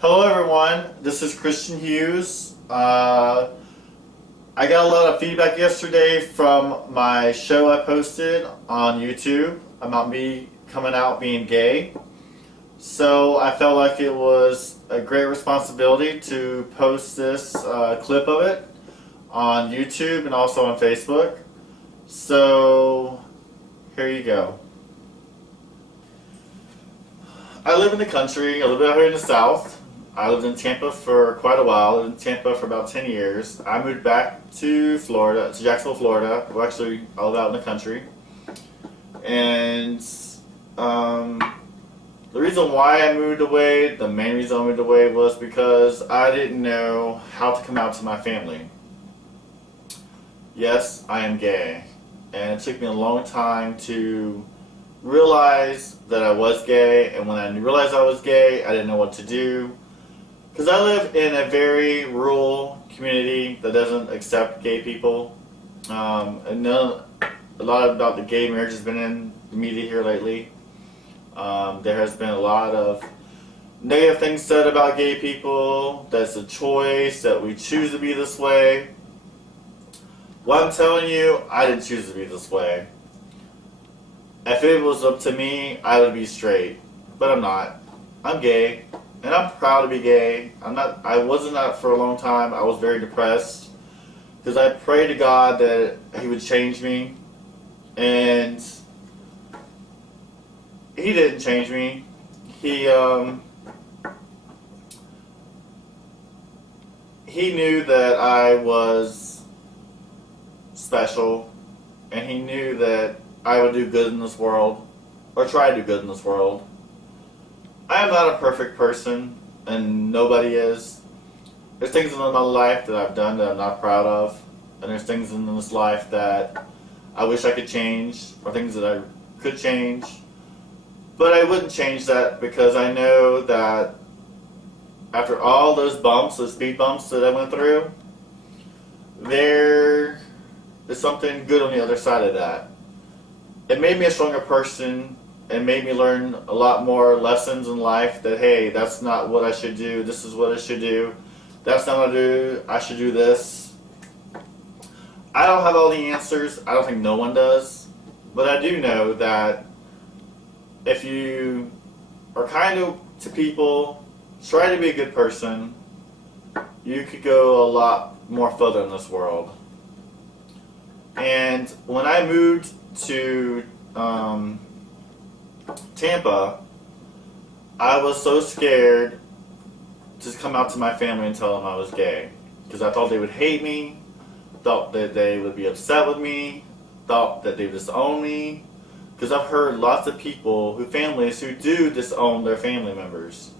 Hello everyone, this is Christian Hughes. I got a lot of feedback yesterday from my show I posted on YouTube about me coming out being gay. So I felt like it was a great responsibility to post this clip of it on YouTube and also on Facebook. So here you go. I live in the country. I live out here in the South. I lived in Tampa for quite a while. I lived in Tampa for about 10 years. I moved back to Florida, to Jacksonville, Florida. Well, actually, I live out in the country. And the reason why I moved away, the main reason I moved away was because I didn't know how to come out to my family. Yes, I am gay. And it took me a long time to realize that I was gay. And when I realized I was gay, I didn't know what to do. Because I live in a very rural community that doesn't accept gay people. And a lot about the gay marriage has been in the media here lately. There has been a lot of negative things said about gay people. That's a choice, that we choose to be this way. Well, I'm telling you, I didn't choose to be this way. If it was up to me, I would be straight. But I'm not. I'm gay. And I'm proud to be gay. I wasn't that for a long time. I was very depressed. Because I prayed to God that He would change me. And He didn't change me. He knew that I was special. And He knew that I would do good in this world. Or try to do good in this world. I am not a perfect person, and nobody is. There's things in my life that I've done that I'm not proud of, and there's things in this life that I wish I could change, or things that I could change. But I wouldn't change that because I know that after all those bumps, those speed bumps that I went through, there is something good on the other side of that. It made me a stronger person. It made me learn a lot more lessons in life that, hey, that's not what I should do. This is what I should do. That's not what I do. I should do this. I don't have all the answers. I don't think no one does. But I do know that if you are kind to people, try to be a good person, you could go a lot more further in this world. And when I moved to Tampa, I was so scared to come out to my family and tell them I was gay. Because I thought they would hate me, thought that they would be upset with me, thought that they would disown me. Because I've heard lots of people, families who do disown their family members,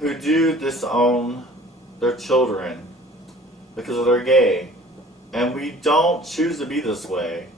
who do disown their children because they're gay. And we don't choose to be this way.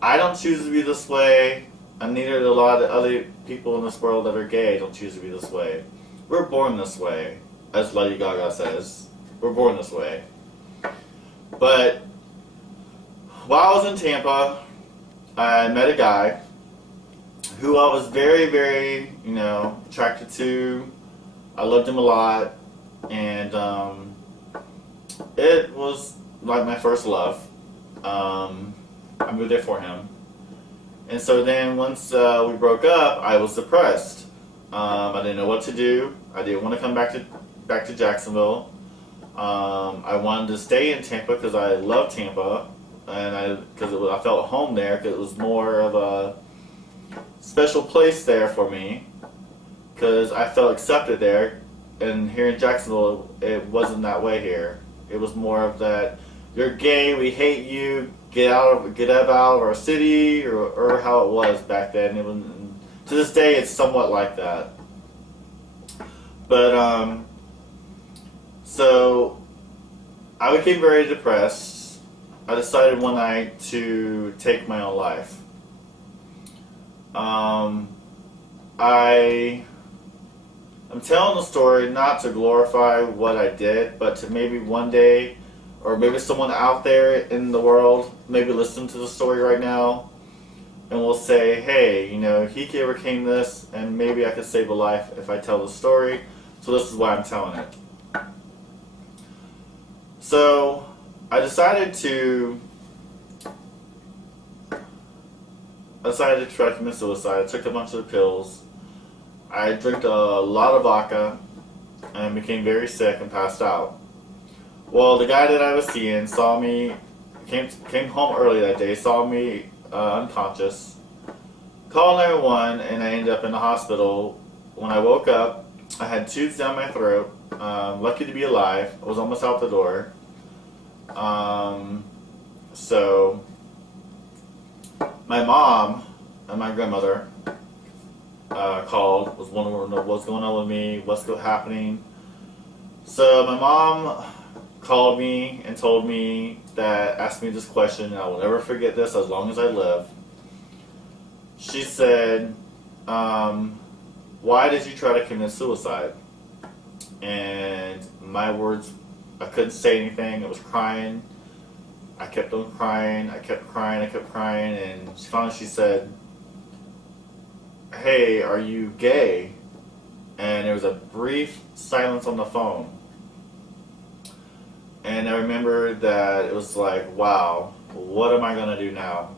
I don't choose to be this way. And neither do a lot of other people in this world that are gay don't choose to be this way. We're born this way, as Lady Gaga says. We're born this way. But while I was in Tampa, I met a guy who I was very, very, attracted to. I loved him a lot. And it was like my first love. I moved there for him. And so then once we broke up, I was depressed. I didn't know what to do. I didn't want to come back to Jacksonville. I wanted to stay in Tampa because I love Tampa, and I felt at home there because it was more of a special place there for me because I felt accepted there. And here in Jacksonville, it wasn't that way here. It was more of that, you're gay, we hate you. Get out of our city, or how it was back then. To this day, it's somewhat like that. But so I became very depressed. I decided one night to take my own life. I'm telling the story not to glorify what I did, but to maybe one day, or maybe someone out there in the world maybe listen to the story right now and will say, hey, he overcame this, and maybe I could save a life if I tell the story. So this is why I'm telling it. So I decided to try to commit suicide. I took a bunch of pills. I drank a lot of vodka and became very sick and passed out. Well, the guy that I was seeing saw me, came home early that day, saw me unconscious, called 911, and I ended up in the hospital. When I woke up, I had tubes down my throat. Lucky to be alive. I was almost out the door. So my mom and my grandmother called, was wondering what's going on with me, what's happening. So my mom called me and told me that, asked me this question, and I will never forget this as long as I live. She said, why did you try to commit suicide? And my words, I couldn't say anything. I was crying. I kept on crying. I kept crying. And finally she said, hey, are you gay? And there was a brief silence on the phone. And I remember that it was like, wow, what am I going to do now?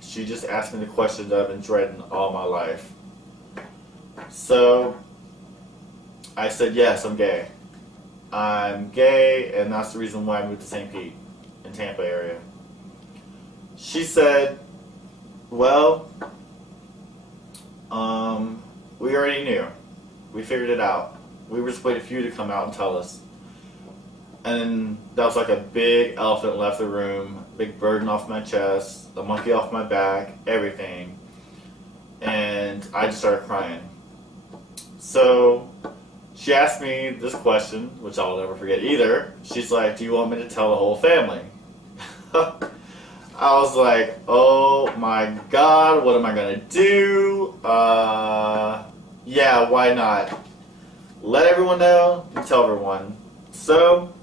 She just asked me the question that I've been dreading all my life. So I said, yes, I'm gay. I'm gay, and that's the reason why I moved to St. Pete in Tampa area. She said, well, we already knew. We figured it out. We were just waiting for you to come out and tell us. And that was like a big elephant left the room, big burden off my chest, a monkey off my back, everything. And I just started crying. So she asked me this question, which I'll never forget either. She's like, do you want me to tell the whole family? I was like, oh my God, what am I going to do? Yeah, why not? Let everyone know and tell everyone. So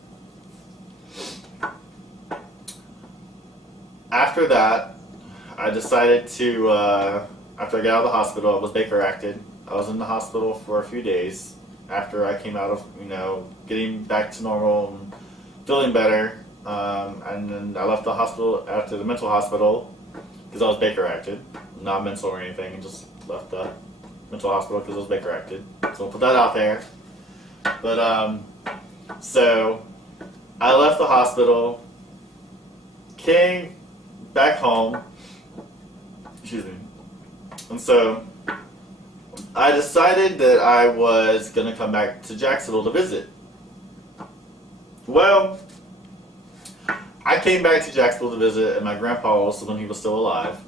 after that, I decided to, after I got out of the hospital, I was Baker acted. I was in the hospital for a few days after I came out of, getting back to normal and feeling better. And then I left the hospital after the mental hospital because I was Baker acted, not mental or anything. Just left the mental hospital because I was Baker acted. So I'll put that out there. But so I left the hospital, came back home. Excuse me. And so I decided that I was going to come back to Jacksonville to visit. Well, I came back to Jacksonville to visit at my grandpa's when he was still alive.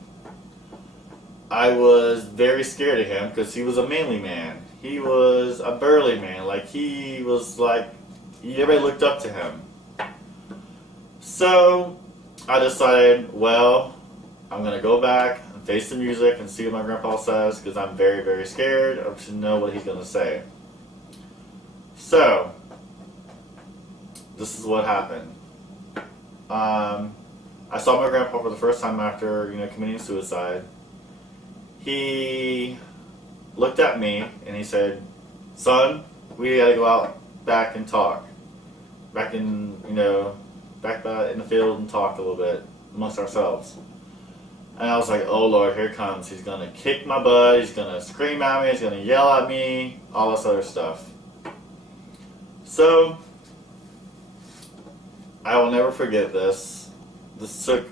I was very scared of him because he was a manly man. He was a burly man. Everybody looked up to him. So I decided, well, I'm going to go back and face the music and see what my grandpa says because I'm very, very scared to know what he's going to say. So this is what happened. I saw my grandpa for the first time after, committing suicide. He looked at me and he said, son, we gotta go out back and talk. Back in, in the field and talk a little bit amongst ourselves. And I was like, oh Lord, here it comes. He's gonna kick my butt, he's gonna scream at me, he's gonna yell at me, all this other stuff. So I will never forget this. This took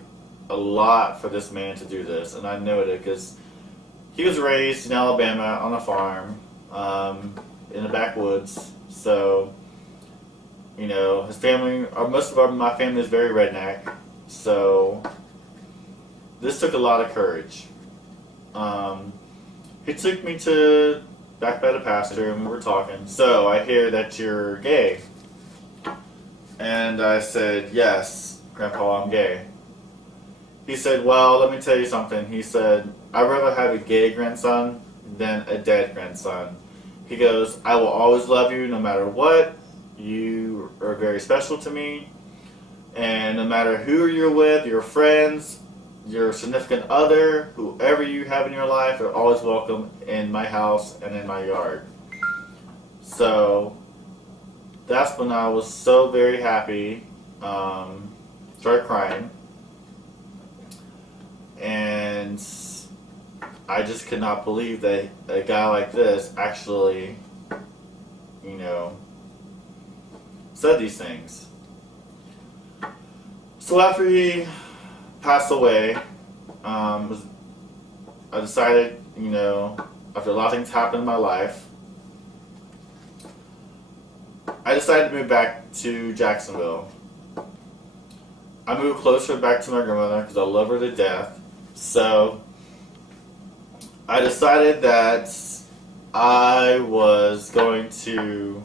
a lot for this man to do this, and I know it because he was raised in Alabama on a farm in the backwoods. So, his family, or most of my family is very redneck. So this took a lot of courage. He took me to back by the pasture, and we were talking. So I hear that you're gay. And I said, yes, Grandpa, I'm gay. He said, well, let me tell you something. He said, I'd rather have a gay grandson than a dead grandson. He goes, I will always love you no matter what. You are very special to me. And no matter who you're with, your friends, your significant other, whoever you have in your life, are always welcome in my house and in my yard. So that's when I was so very happy. Started crying. And I just could not believe that a guy like this actually, said these things. So after he passed away, I decided, after a lot of things happened in my life, I decided to move back to Jacksonville. I moved closer back to my grandmother because I love her to death. So I decided that I was going to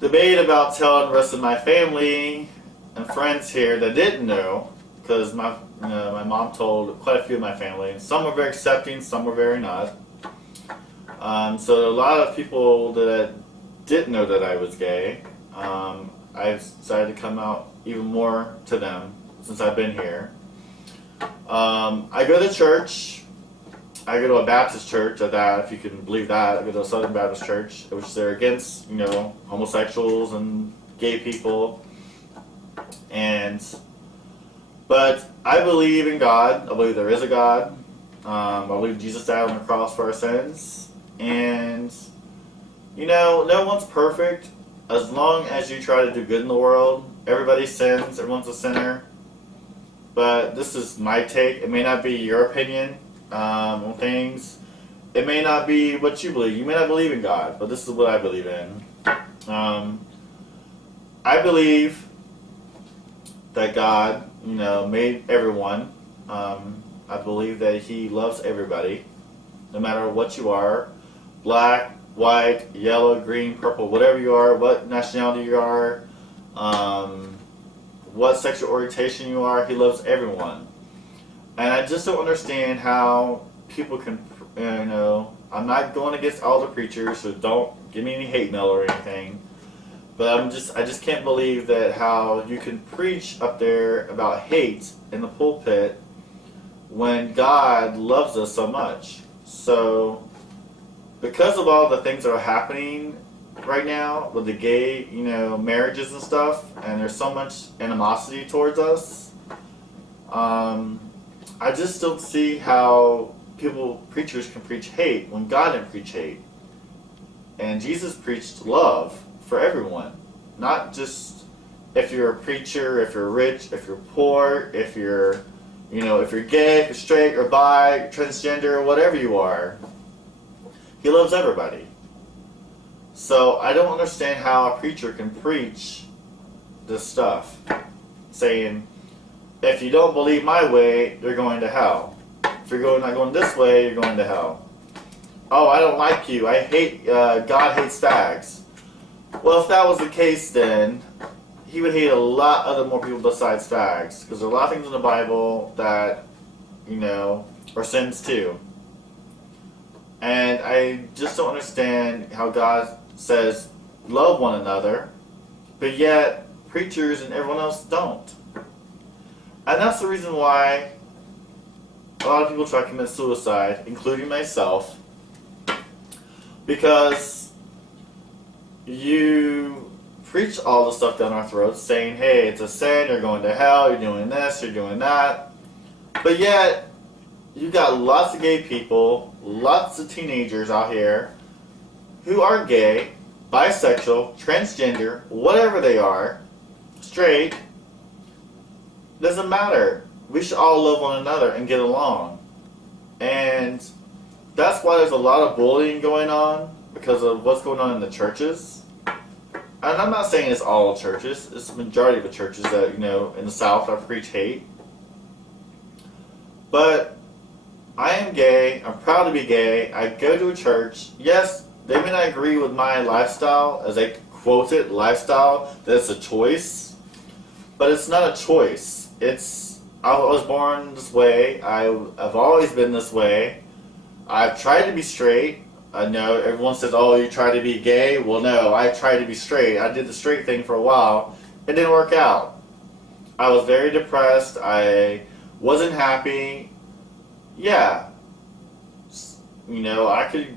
debate about telling the rest of my family and friends here that didn't know, because my mom told quite a few of my family. Some were very accepting, some were very not. So a lot of people that didn't know that I was gay, I've decided to come out even more to them since I've been here. I go to church. I go to a Baptist church at that, if you can believe that. I go to a Southern Baptist church, which they're against, homosexuals and gay people. But I believe in God. I believe there is a God. I believe Jesus died on the cross for our sins. And, no one's perfect. As long as you try to do good in the world, everybody sins. Everyone's a sinner. But this is my take. It may not be your opinion on things. It may not be what you believe. You may not believe in God, but this is what I believe in. I believe that God, made everyone. I believe that He loves everybody, no matter what you are, black, white, yellow, green, purple, whatever you are, what nationality you are, what sexual orientation you are. He loves everyone. And I just don't understand how people can, I'm not going against all the preachers, so don't give me any hate mail or anything. But I just can't believe that how you can preach up there about hate in the pulpit when God loves us so much. So, because of all the things that are happening right now with the gay, marriages and stuff, and there's so much animosity towards us, I just don't see how preachers can preach hate when God didn't preach hate. And Jesus preached love for everyone, not just if you're a preacher, if you're rich, if you're poor, if you're, if you're gay, if you're straight or bi, transgender, whatever you are. He loves everybody. So I don't understand how a preacher can preach this stuff, saying, if you don't believe my way, you're going to hell. If you're not going this way, you're going to hell. Oh, I don't like you. I hate, God hates fags. Well, if that was the case, then He would hate a lot other more people besides fags, because there are a lot of things in the Bible that, are sins too. And I just don't understand how God says love one another, but yet preachers and everyone else don't. And that's the reason why a lot of people try to commit suicide, including myself, because you preach all the stuff down our throats saying, hey, it's a sin, you're going to hell, you're doing this, you're doing that. But yet, you got lots of gay people, lots of teenagers out here who are gay, bisexual, transgender, whatever they are, straight. Doesn't matter. We should all love one another and get along. And that's why there's a lot of bullying going on, because of what's going on in the churches. And I'm not saying it's all churches. It's the majority of the churches that, in the South that preach hate. But I am gay. I'm proud to be gay. I go to a church. Yes, they may not agree with my lifestyle, as they quote it, lifestyle, that it's a choice. But it's not a choice. I was born this way. I've always been this way. I've tried to be straight. I know everyone says, oh, you try to be gay? Well, no, I tried to be straight. I did the straight thing for a while. It didn't work out. I was very depressed. I wasn't happy. Yeah. I could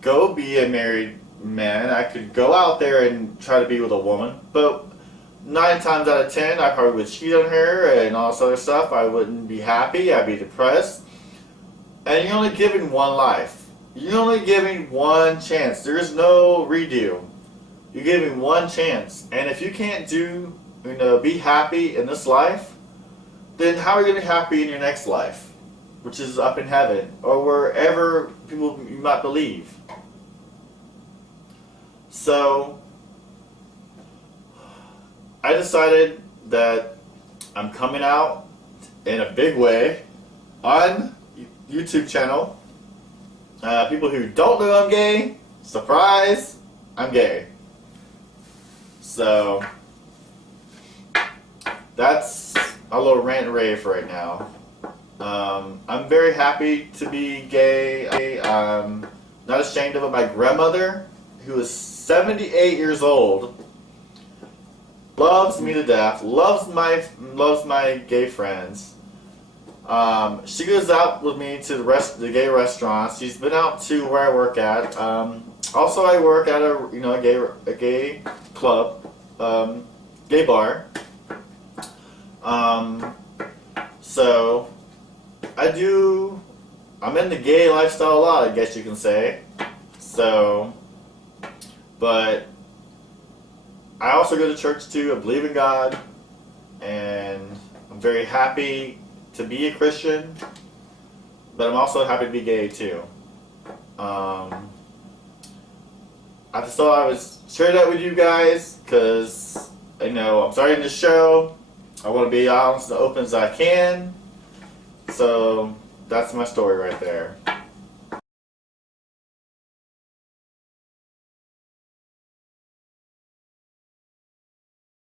go be a married man, I could go out there and try to be with a woman, but 9 times out of 10, I probably would cheat on her and all this other stuff. I wouldn't be happy. I'd be depressed. And you're only given one life. You're only giving one chance. There's no redo. You're giving one chance. And if you can't be happy in this life, then how are you going to be happy in your next life? Which is up in heaven or wherever people you might believe. So, I decided that I'm coming out in a big way on YouTube channel. People who don't know I'm gay, surprise, I'm gay. So, that's a little rant and rave right now. I'm very happy to be gay. I'm not ashamed of it. My grandmother, who is 78 years old, loves me to death. Loves my gay friends. She goes out with me to the gay restaurants. She's been out to where I work at. Also, I work at a gay club, gay bar. So I'm in the gay lifestyle a lot, I guess you can say. So, but I also go to church too. I believe in God, and I'm very happy to be a Christian, but I'm also happy to be gay too. I just thought I would share that with you guys because I'm starting the show. I want to be honest and open as I can. So that's my story right there.